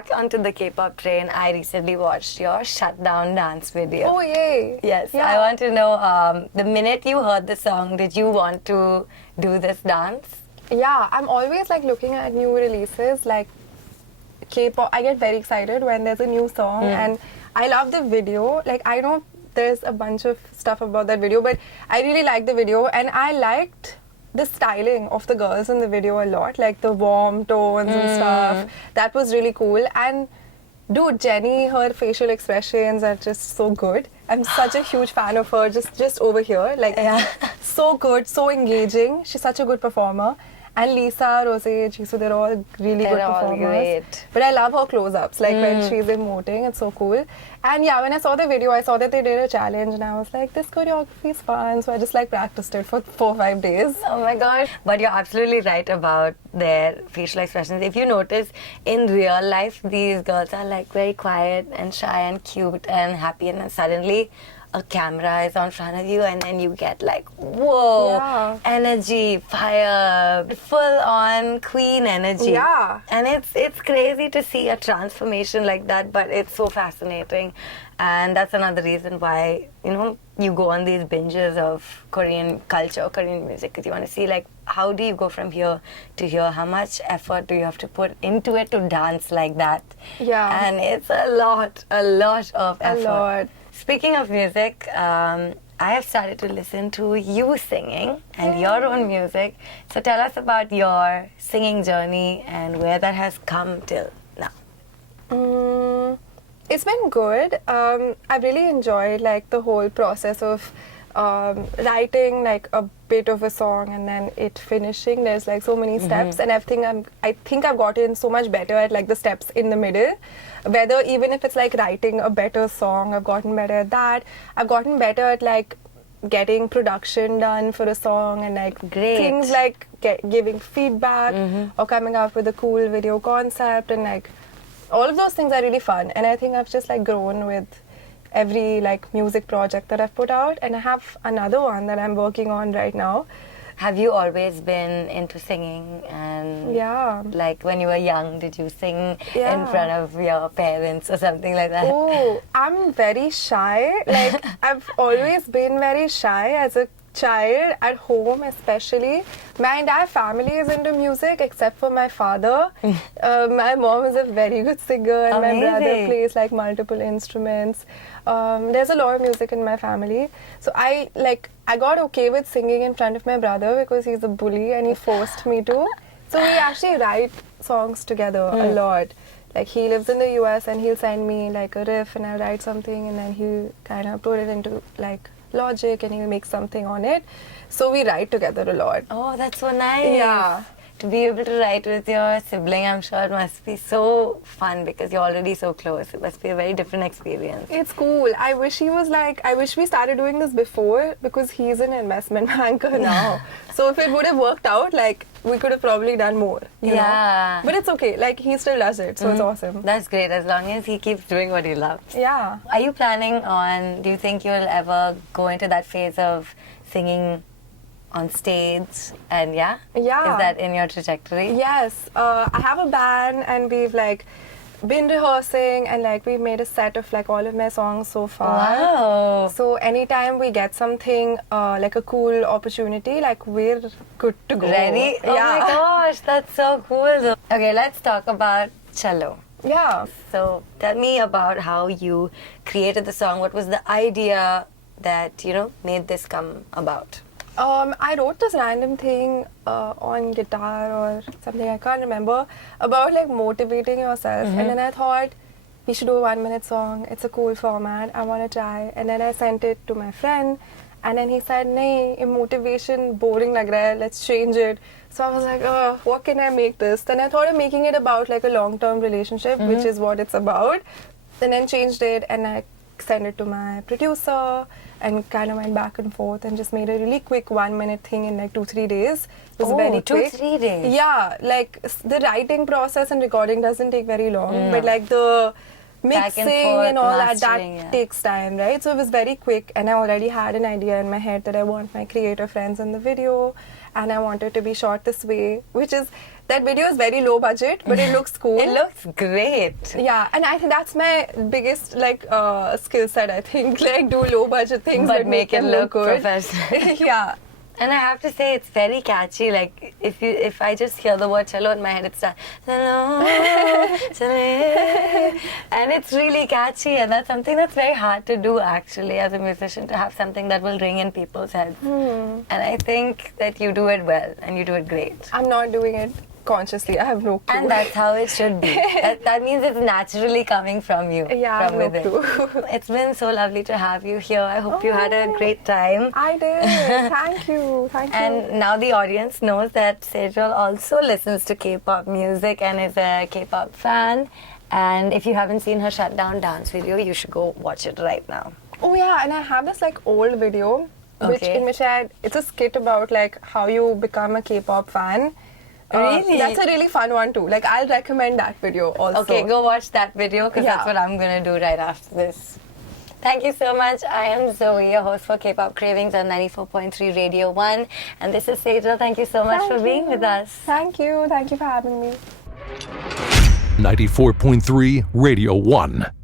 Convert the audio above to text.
back onto the K-pop train, I recently watched your shutdown dance video. Oh, yay. Yes, Yeah. I want to know, the minute you heard the song, did you want to do this dance? Yeah, I'm always like looking at new releases, like K-pop. I get very excited when there's a new song, and I love the video. Like, I know there's a bunch of stuff about that video, but I really liked the video, and I liked the styling of the girls in the video a lot, like the warm tones and stuff. That was really cool. And dude, Jenny, her facial expressions are just so good. I'm such a huge fan of her, just over here. Like, so good, so engaging. She's such a good performer. And Lisa, Rose, Jisoo, they're all really good performers. Great. But I love her close-ups, like when she's emoting, it's so cool. And yeah, when I saw the video, I saw that they did a challenge, and I was like, this choreography is fun. So I just like practiced it for 4 or 5 days. Oh my gosh. But you're absolutely right about their facial expressions. If you notice, in real life, these girls are like very quiet and shy and cute and happy, and then suddenly a camera is on front of you, and then you get like, whoa, energy, fire, full on queen energy. Yeah. And it's crazy to see a transformation like that, but it's so fascinating. And that's another reason why, you know, you go on these binges of Korean culture, Korean music, because you want to see like, how do you go from here to here? How much effort do you have to put into it to dance like that? Yeah. And it's a lot of effort. A lot. Speaking of music, I have started to listen to you singing and your own music. So tell us about your singing journey and where that has come till now. It's been good. I've really enjoyed like the whole process of writing like a bit of a song and then it finishing. There's like so many steps, and I think I've gotten so much better at like the steps in the middle. Whether even if it's like writing a better song, I've gotten better at that. I've gotten better at like getting production done for a song and like things like giving feedback or coming up with a cool video concept, and like all of those things are really fun. And I think I've just like grown with every like music project that I've put out, and I have another one that I'm working on right now. Have you always been into singing? And like when you were young, did you sing in front of your parents or something like that? Oh, I'm very shy. Like I've always been very shy as a child, at home especially. My entire family is into music except for my father. My mom is a very good singer, and my brother plays like multiple instruments. There's a lot of music in my family. So I got okay with singing in front of my brother because he's a bully and he forced me to. So we actually write songs together a lot. Like he lives in the US and he'll send me like a riff and I'll write something, and then he'll kind of put it into like Logic and he'll make something on it. So we write together a lot. Oh, that's so nice. Yeah. To be able to write with your sibling, I'm sure it must be so fun because you're already so close. It must be a very different experience. It's cool. I wish we started doing this before, because he's an investment banker now. So if it would have worked out, like we could have probably done more. You know? But it's okay. Like he still does it, so it's awesome. That's great, as long as he keeps doing what he loves. Yeah. Are you planning on, do you think you'll ever go into that phase of singing on stage? And is that in your trajectory? Yes, I have a band and we've like been rehearsing, and like we've made a set of like all of my songs so far. Wow. So anytime we get something like a cool opportunity, like we're good to go. Ready? Oh my gosh, that's so cool. Okay, let's talk about cello. Yeah. So tell me about how you created the song. What was the idea that, you know, made this come about? I wrote this random thing on guitar or something, I can't remember, about like motivating yourself. And then I thought we should do a 1-minute song. It's a cool format. I want to try. And then I sent it to my friend, and then he said, "Nahi, ye motivation boring lag raha hai. Let's change it." So I was like, what can I make this? Then I thought of making it about like a long-term relationship, which is what it's about. And then changed it, and I sent it to my producer and kind of went back and forth and just made a really quick 1-minute thing in like 2-3 days. It was very quick. 2-3 days? Yeah, like the writing process and recording doesn't take very long, but like the mixing and all that takes time, right? So it was very quick, and I already had an idea in my head that I want my creator friends in the video, and I want it to be shot this way, which is, that video is very low budget, but it looks cool. It looks great. Yeah, and I think that's my biggest skill set. I think like do low budget things, But make it them look good. professional. Yeah. And I have to say, it's very catchy. Like, if I just hear the word cello in my head, it's and it's really catchy. And that's something that's very hard to do, actually, as a musician, to have something that will ring in people's heads. And I think that you do it well, and you do it great. I'm not doing it consciously. I have no clue. And that's how it should be. that means it's naturally coming from you. Yeah, from no within. clue. It's been so lovely to have you here. I hope you had a great time. I did. Thank you. Thank you. And now the audience knows that Sejal also listens to K-pop music and is a K-pop fan. And if you haven't seen her Shutdown dance video, you should go watch it right now. Oh yeah, and I have this like old video, in which it's a skit about like how you become a K-pop fan. Really? That's a really fun one too. Like I'll recommend that video also. Okay, go watch that video because Yeah. that's what I'm going to do right after this. Thank you so much. I am Zoe, your host for K-Pop Cravings on 94.3 Radio 1. And this is Sejal. Thank you so much for being with us. Thank you. Thank you for having me. 94.3 Radio 1.